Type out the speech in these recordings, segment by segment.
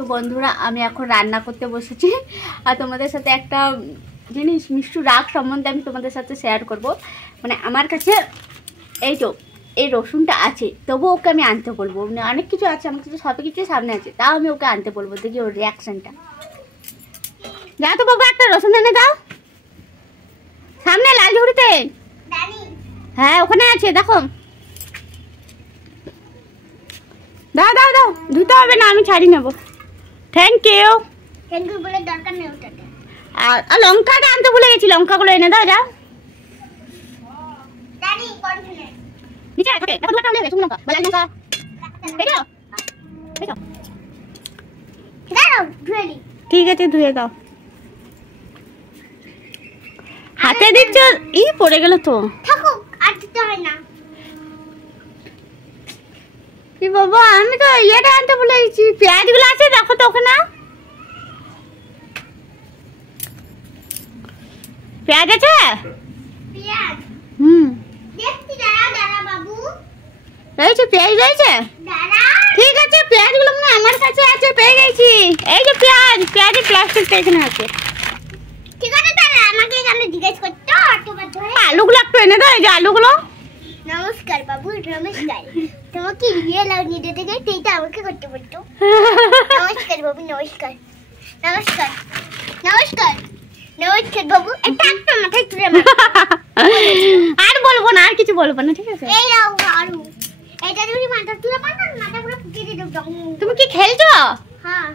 তো বন্ধুরা আমি এখন রান্না করতে বসেছি আর তোমাদের সাথে একটা জিনিস মিষ্টু রাগ সম্বন্ধে আমি তোমাদের সাথে শেয়ার করব। মানে আমার কাছে এই রসুনটা আছে, তবু ওকে আমি আনতে বলবো। মানে অনেক কিছু আছে, আমার কাছে সব কিছু সামনে আছে, তাও আমি ওকে আনতে বলবো, দেখি ওর রিয়াকশনটা। যাও তো বাবা, একটা রসুন এনে দাও সামনে লাল ঝুড়িতে। হ্যাঁ ওখানে আছে, দেখো। দাও দাও দাও, ধুতে হবে না, আমি ছাড়ি নেবো। Thank you. থ্যাংক ইউ বলে দরকার নেই ওটাতে। আর লঙ্কাটা আনতে ভুলে গেছি, লঙ্কাগুলো এনে দাও। যাও দানি কনফিডেন্ট নিচে থাকে, দেখো দুটো হলে শুকনো লঙ্কা, লাল লঙ্কা এই দাও। দাও ধুয়ে দি। ঠিক আছে, ধুয়ে দাও। হাতে দিচ্ছ, ই পড়ে গেল তো। থাকুক, আর দিতে হয় না। কি বাবা, আমি তো ইয়েটা আনতে ভুলে গেছি। পেঁয়াজগুলো আছে, দেখো তো ওখানে। পেঁয়াজ আছে? পেঁয়াজ দেখছি, দাঁড়া দাঁড়া বাবু। রয়েছে পেঁয়াজ, রয়েছে। দাঁড়া, ঠিক আছে, পেঁয়াজগুলো মনে হয় আমার কাছে আছে, পেয়ে গেছি। এই যে পেঁয়াজের প্লাস্টিকটা এখানে আছে। ঠিক আছে, দাঁড়া, আমাকে এখানে জিজ্ঞেস করতে অতবার ধরে। আলুগুলো একটু এনে দাও, এই যে আলুগুলো। নমস্কার বাবু, নমস্কার। তোমাকে ইয়ে লাগিয়ে দিতে গিয়ে সেইটা আমাকে করতে বলতো। নমস্কার বাবু, নমস্কার। নমস্কার নমস্কার নমস্কার বাবু। একটা মাথায় তুলে মার। আর বলবো না, আর কিছু বলবো না, ঠিক আছে? এই নাও আরু, এটা যদি মাথা তুলে মার না, মাথা পুরো ফুটিয়ে দিয়ে দেবো। তুমি কি খেলছো? হ্যাঁ।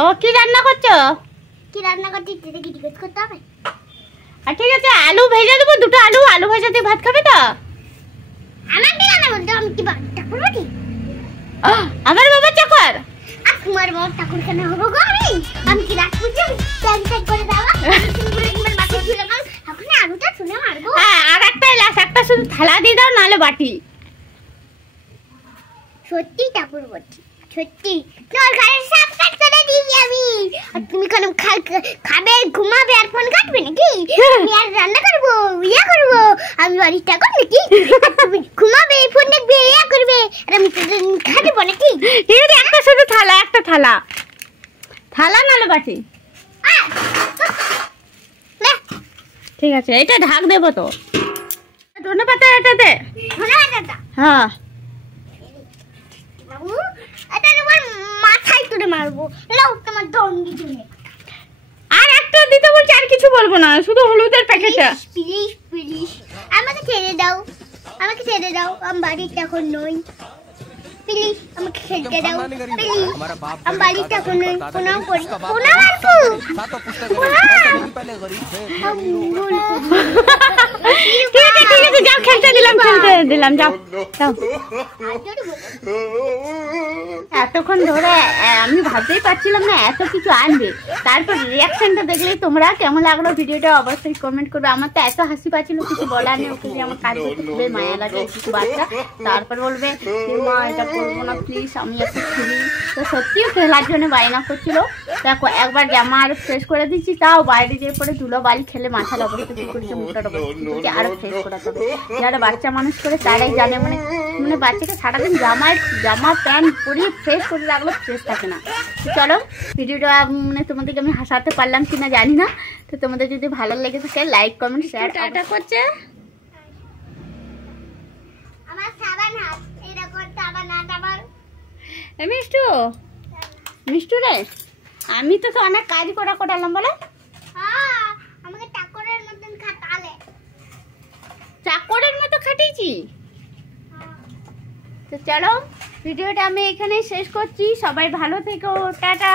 ও, কি রান্না করছো? কি রান্না করতে দিতে কি জিজ্ঞেস করতে হবে? আর ঠিক আছে, আলু ভেজে দেবো, দুটো আলু ভেজে দিয়ে ভাত খাবে তো? আমাকে রান্না করতে আমি কি বাচ্চা করবো কি? আমার বাবা চাকর। আর তোমার বাবা ঠাকুর কেন হবো গো? আমি কি রাখবো যে ট্যাঙ্ক করে দেওয়া তোমার মাথায় তুলে মার। এখন আলুটা তুলে মারবো। হ্যাঁ, আর একটা এলাচ, একটা শুধু থালা দিয়ে দাও, নাহলে বাটি। সত্যি ঠাকুর বলছি, সত্যি তোর ঘরে সব কাজ করে দিয়েছি আমি। আর তুমি কেন খাবে, ঘুমাবে আর ফোন কাটবে নাকি? আমি আর রান্না করবো, ইয়া করবো, আমি বাড়ির ঠাকুর নাকি? আর তুমি ঘুমাবে, ফোন দেখবে, ইয়া করবে, আর আমি খাবো নাকি? ঠিক আছে, একটা শুধু থালা, একটা থালা নাহলে বাটি। ঠিক আছে, এটা ঢাক দেবো তো। ধনেপাতা এটাতে। ধন্যবাদ। হ্যাঁ, বাবু, এটা তোমার মাথায় তুলে মারবো। লাও তোমার দণ্ডি তুলে। আর একটা দিতে বলছি, আর কিছু বলবো না, শুধু হলুদের প্যাকেটটা। প্লিজ প্লিজ আমাকে ছেড়ে দাও, আমাকে ছেড়ে দাও, আমি বাড়িতে এখন নই। প্লিজ আমাকে ছেড়ে দাও, প্লিজ। আমি বাড়িতে এখন নই, প্রণাম করি, প্রণাম আরকু। ঠিক আছে, যাও, খেলতে দিলাম, যাও। এতক্ষণ ধরে আমি ভাবতেই পারছিলাম না এত কিছু আনবে, তারপর রিয়াকশনটা দেখলেই তোমরা কেমন লাগলো ভিডিওটা অবশ্যই কমেন্ট করবে। আমার তো এত হাসি পাচ্ছিল, কিছু বলার নেই। ওকে যে আমার কাজ করতে খুবই মায়া লাগে, কিছু বাচ্চা। তারপর বলবে মা এটা করবো না প্লিজ, আমি একটু খেলি। তো সত্যিও খেলার জন্য বায়না করছিল। দেখো, একবার জামা আরো ফ্রেশ করে দিচ্ছি, তাও বাইরে যেয়ে পরে ধুলো বালি খেলে মাথার অবস্থা কি করছে, মুখটার অবস্থা আরো ফ্রেশ করাতে হবে। যারা বাচ্চা মানুষ করে তারাই জানে। মানে বাচ্চাকে সারাদিন জামা প্যান্ট পরিয়ে ফ্রেশ করে রাখলে ফ্রেশ থাকে না। তো চলো, ভিডিওটা মানে তোমাদেরকে আমি হাসাতে পারলাম কিনা জানি না। তো তোমাদের যদি ভালো লেগে থাকে লাইক কমেন্ট শেয়ার। টাটা করছে আমার সাবান হাত, এরকম সাবান হাত আমার। মিষ্টু রে, আমি তো অনেক কাজ করালাম বলে। হ্যাঁ, আমাকে চাকরের মতন খাটালে। চাকরের মতো খাটিয়েছি। তো চলো, ভিডিওটা আমি এখানেই শেষ করছি। সবাই ভালো থেকো, টাটা।